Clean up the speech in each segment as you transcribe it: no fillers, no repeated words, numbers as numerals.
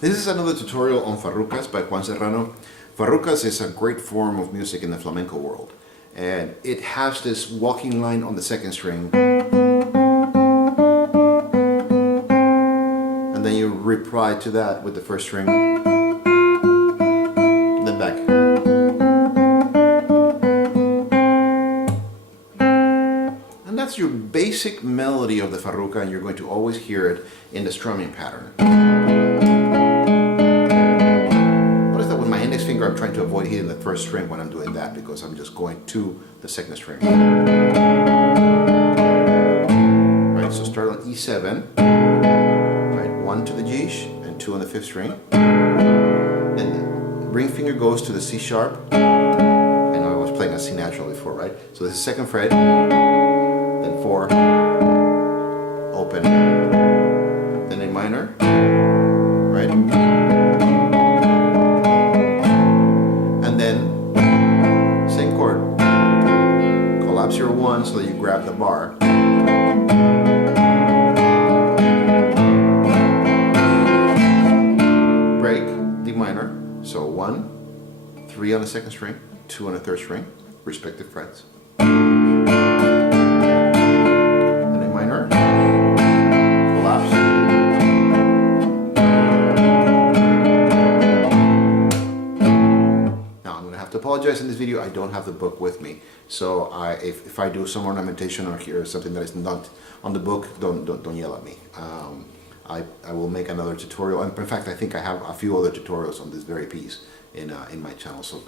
This is another tutorial on Farrucas by Juan Serrano. Farrucas is a great form of music in the flamenco world. And it has this walking line on the second string. And then you reply to that with the first string. Then back. And that's your basic melody of the Farruca, and you're going to always hear it in the strumming pattern. I'm trying to avoid hitting the first string when I'm doing that because I'm just going to the second string. Right, so start on E7, right, 1 to the G and 2 on the 5th string. Then the ring finger goes to the C sharp. I know I was playing a C natural before, right? So this is second fret, then 4, open, then A minor, right? Your 1 so that you grab the bar. Break, D minor, so 1, 3 on the second string, 2 on the third string, respective frets. And A minor, collapse. Now I'm going to have to apologize in this video, I don't have the book with me. So if I do some ornamentation or hear something that is not on the book, don't yell at me. I will make another tutorial, and in fact I think I have a few other tutorials on this very piece in my channel, so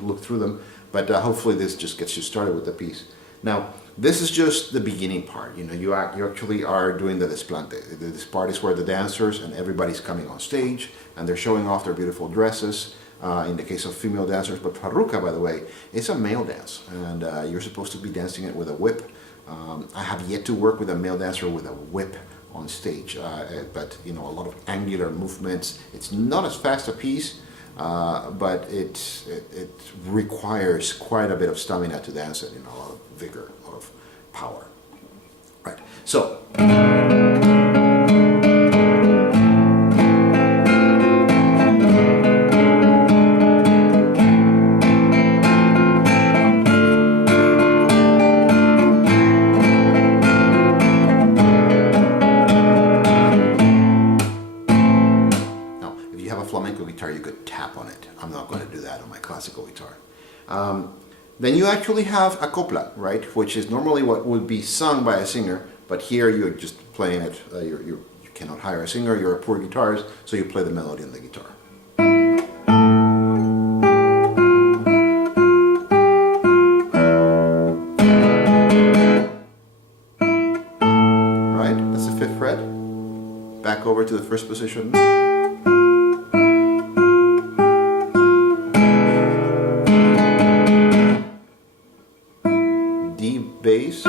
look through them. But hopefully this just gets you started with the piece. Now this is just the beginning part. You know, you actually are doing the desplante. This part is where the dancers and everybody's coming on stage and they're showing off their beautiful dresses. In the case of female dancers, but Farruca, by the way, is a male dance, and you're supposed to be dancing it with a whip. I have yet to work with a male dancer with a whip on stage, but you know, a lot of angular movements. It's not as fast a piece, but it requires quite a bit of stamina to dance it, you know, a lot of vigor, a lot of power. Right, so. Flamenco guitar, you could tap on it. I'm not going to do that on my classical guitar. Then you actually have a copla, right, which is normally what would be sung by a singer, but here you're just playing it. You cannot hire a singer, you're a poor guitarist, so you play the melody on the guitar. Right, that's the 5th fret. Back over to the first position. D bass, C,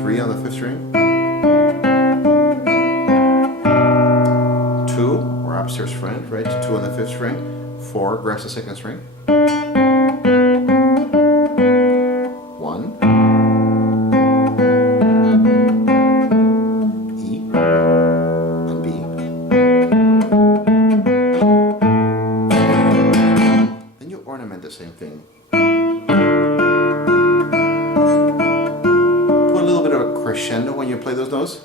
3 on the 5th string, 2, or upstairs friend, right, 2 on the 5th string, 4 grabs the 2nd string, 1, E, and B. Ornament the same thing. Put a little bit of a crescendo when you play those notes.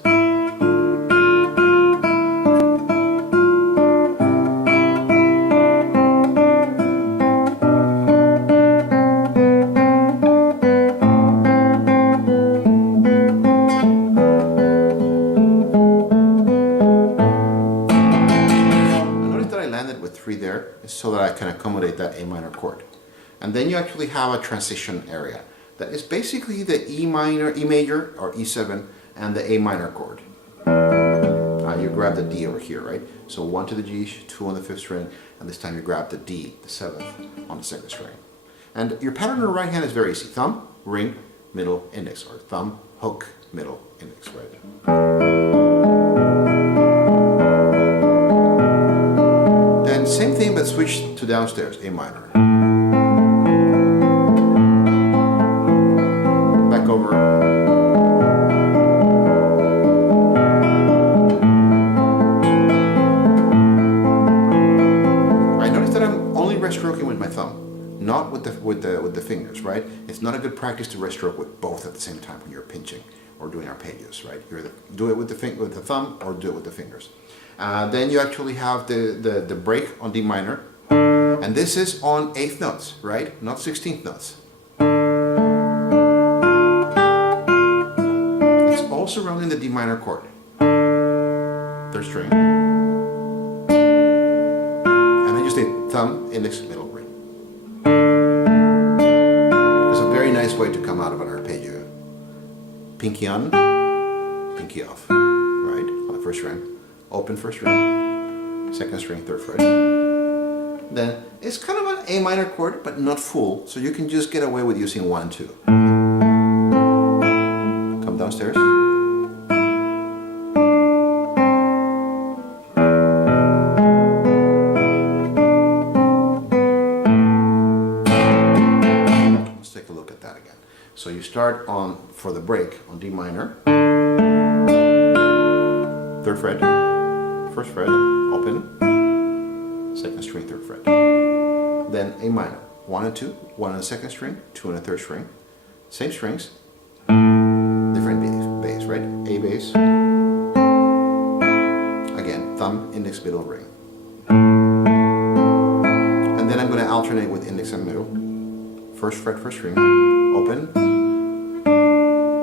With 3 there so that I can accommodate that A minor chord. And then you actually have a transition area that is basically the E major or E7 and the A minor chord. You grab the D over here, right? So 1 to the G, 2 on the 5th string, and this time you grab the D, the 7th, on the 2nd string. And your pattern on the right hand is very easy. Thumb, ring, middle, index, or thumb, hook, middle, index, right? Same thing, but switch to downstairs, A minor. Back over. with the fingers, right? It's not a good practice to rest stroke with both at the same time when you're pinching or doing arpeggios, right? You either do it with the thumb or do it with the fingers. Then you actually have the break on D minor, and this is on 8th notes, right? Not 16th notes. It's all surrounding the D minor chord. 3rd string. And I just did thumb, index, middle, ring. It's a very nice way to come out of an arpeggio. Pinky on, pinky off, right? On the 1st string. Open 1st string, 2nd string, 3rd fret. Then it's kind of an A minor chord, but not full, so you can just get away with using 1 and 2. Come downstairs. Let's take a look at that again. So you start on, for the break, on D minor, 3rd fret, 1st fret, open, 2nd string, 3rd fret. Then A minor, 1 and 2, 1 on the 2nd string, 2 on the 3rd string. Same strings, different bass, right? A bass. Again, thumb, index, middle, ring. And then I'm going to alternate with index and middle. 1st fret, 1st string, open,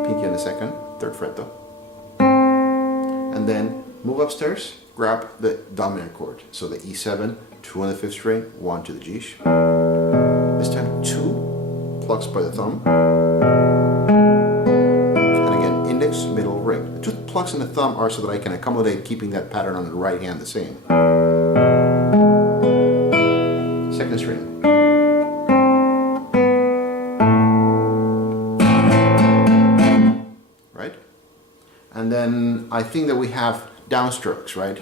pinky on the 2nd, 3rd fret though. And then move upstairs, grab the dominant chord. So the E7, 2 on the 5th string, 1 to the G. This time 2 plucks by the thumb. And again, index, middle, ring. The 2 plucks and the thumb are so that I can accommodate keeping that pattern on the right hand the same. 2nd string. Right? And then I think that we have downstrokes, right?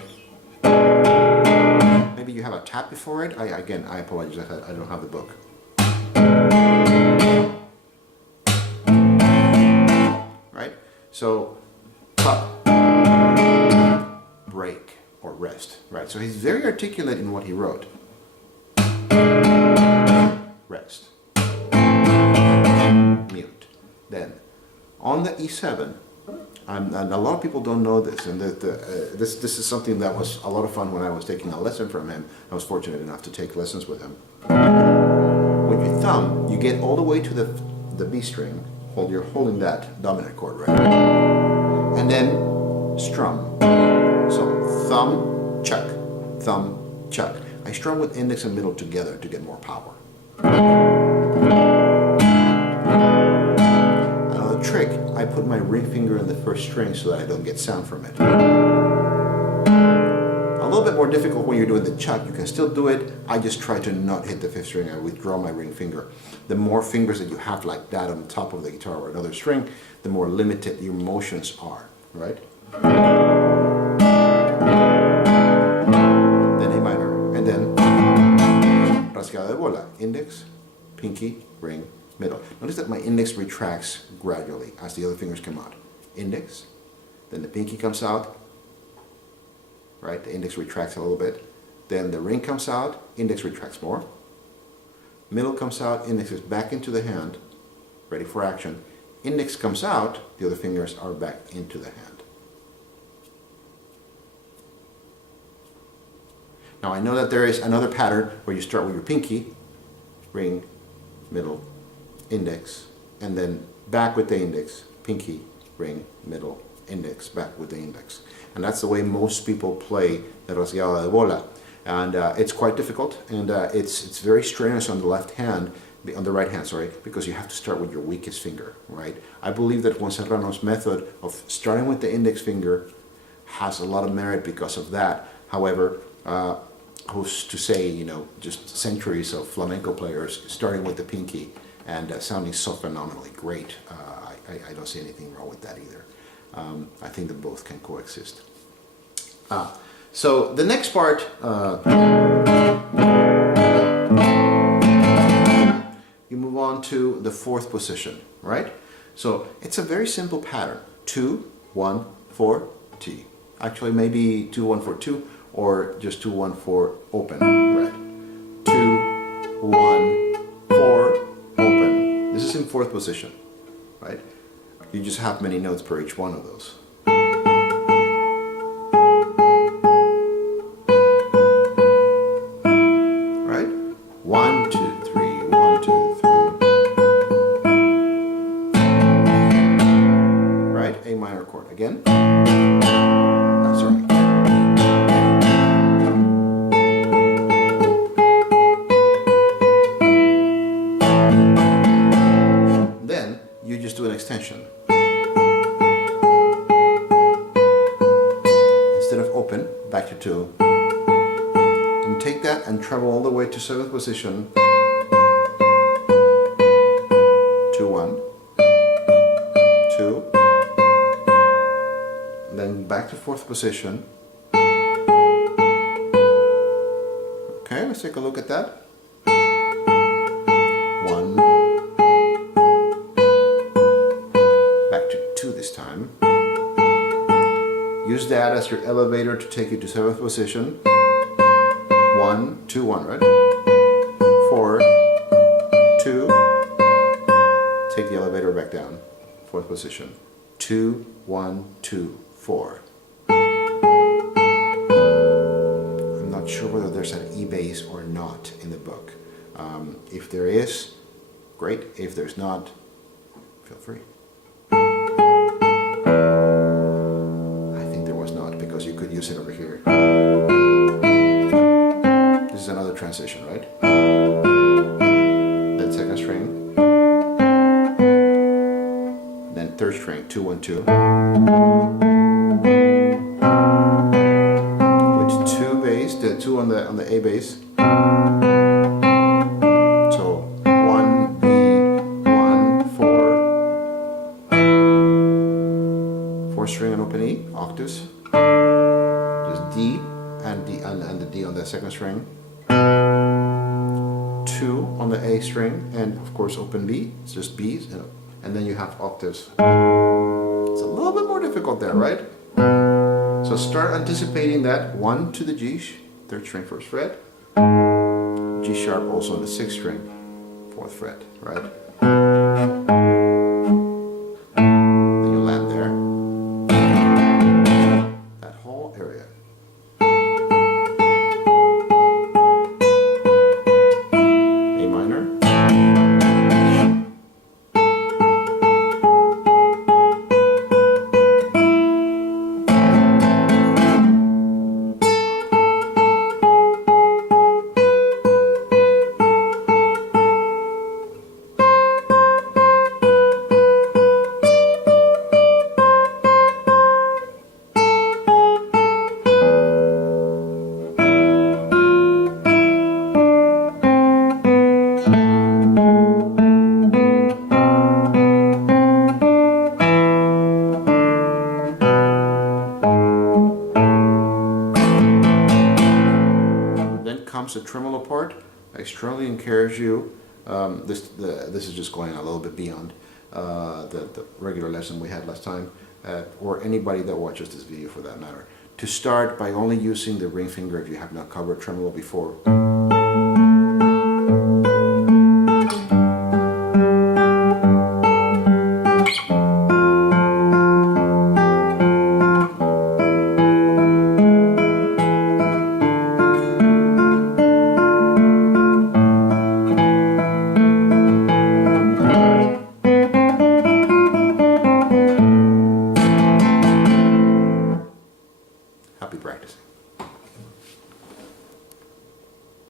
Maybe you have a tap before it. I apologize, I don't have the book. Right? So, pop, break, or rest, right? So he's very articulate in what he wrote. Rest. Mute. Then, on the E7, and a lot of people don't know this, and this is something that was a lot of fun when I was taking a lesson from him. I was fortunate enough to take lessons with him. When you thumb, you get all the way to the B string. You're holding that dominant chord, right? And then strum. So thumb, chuck, thumb, chuck. I strum with index and middle together to get more power. Another trick, I put my ring finger in the 1st string so that I don't get sound from it. A little bit more difficult when you're doing the chuck. You can still do it. I just try to not hit the 5th string. I withdraw my ring finger. The more fingers that you have like that on the top of the guitar or another string, the more limited your motions are, right? Then A minor, and then rasgada de bola, index, pinky, ring, middle. Notice that my index retracts gradually as the other fingers come out. Index, then the pinky comes out, right? The index retracts a little bit. Then the ring comes out, index retracts more. Middle comes out, index is back into the hand, ready for action. Index comes out, the other fingers are back into the hand. Now I know that there is another pattern where you start with your pinky, ring, middle, index, and then back with the index, pinky, ring, middle, index, back with the index. And that's the way most people play the rasgada de bola. And it's quite difficult, and it's very strenuous on the left hand, on the right hand, sorry, because you have to start with your weakest finger, right? I believe that Juan Serrano's method of starting with the index finger has a lot of merit because of that. However, who's to say, you know, just centuries of flamenco players starting with the pinky and sounding so phenomenally great. I don't see anything wrong with that either. I think that both can coexist. So the next part, you move on to the 4th position, right? So it's a very simple pattern. 2, 1, 4, T. Actually, maybe 2, 1, 4, 2, or just 2, 1, 4, open, right? 2, 1, 4, is in fourth position, right? You just have many notes per each one of those. Right? 1, 2, 3, 1, 2, 3. Right? A minor chord. Again. Sorry. Then you just do an extension. Instead of open, back to 2. And take that and travel all the way to 7th position. 2, 1, 2. Then back to 4th position. Okay, let's take a look at that. 1. Back to 2 this time. Use that as your elevator to take you to 7th position. 1, 2, 1, right? 4, 2. Take the elevator back down. 4th position. 2, 1, 2, 4. I'm not sure whether there's an E bass or not in the book. If there is, great. If there's not, feel free. I think there was not, because you could use it over here. This is another transition, right? Then 2nd string. Then 3rd string, 2, 1, 2. With 2 bass, the 2 on the A bass. So 1, B, 1, 4. 4th string and open E, octaves. Just D and the D on the 2nd string. 2 on the A string, and of course open B. It's just B's, and then you have octaves. It's a little bit more difficult there, right? So start anticipating that. 1 to the G, 3rd string, 1st fret. G sharp also on the 6th string, 4th fret, right? Then you land there. That whole area. A minor. The tremolo part. I strongly encourage you. This is just going a little bit beyond the regular lesson we had last time, or anybody that watches this video for that matter. To start by only using the ring finger if you have not covered tremolo before. Happy practicing.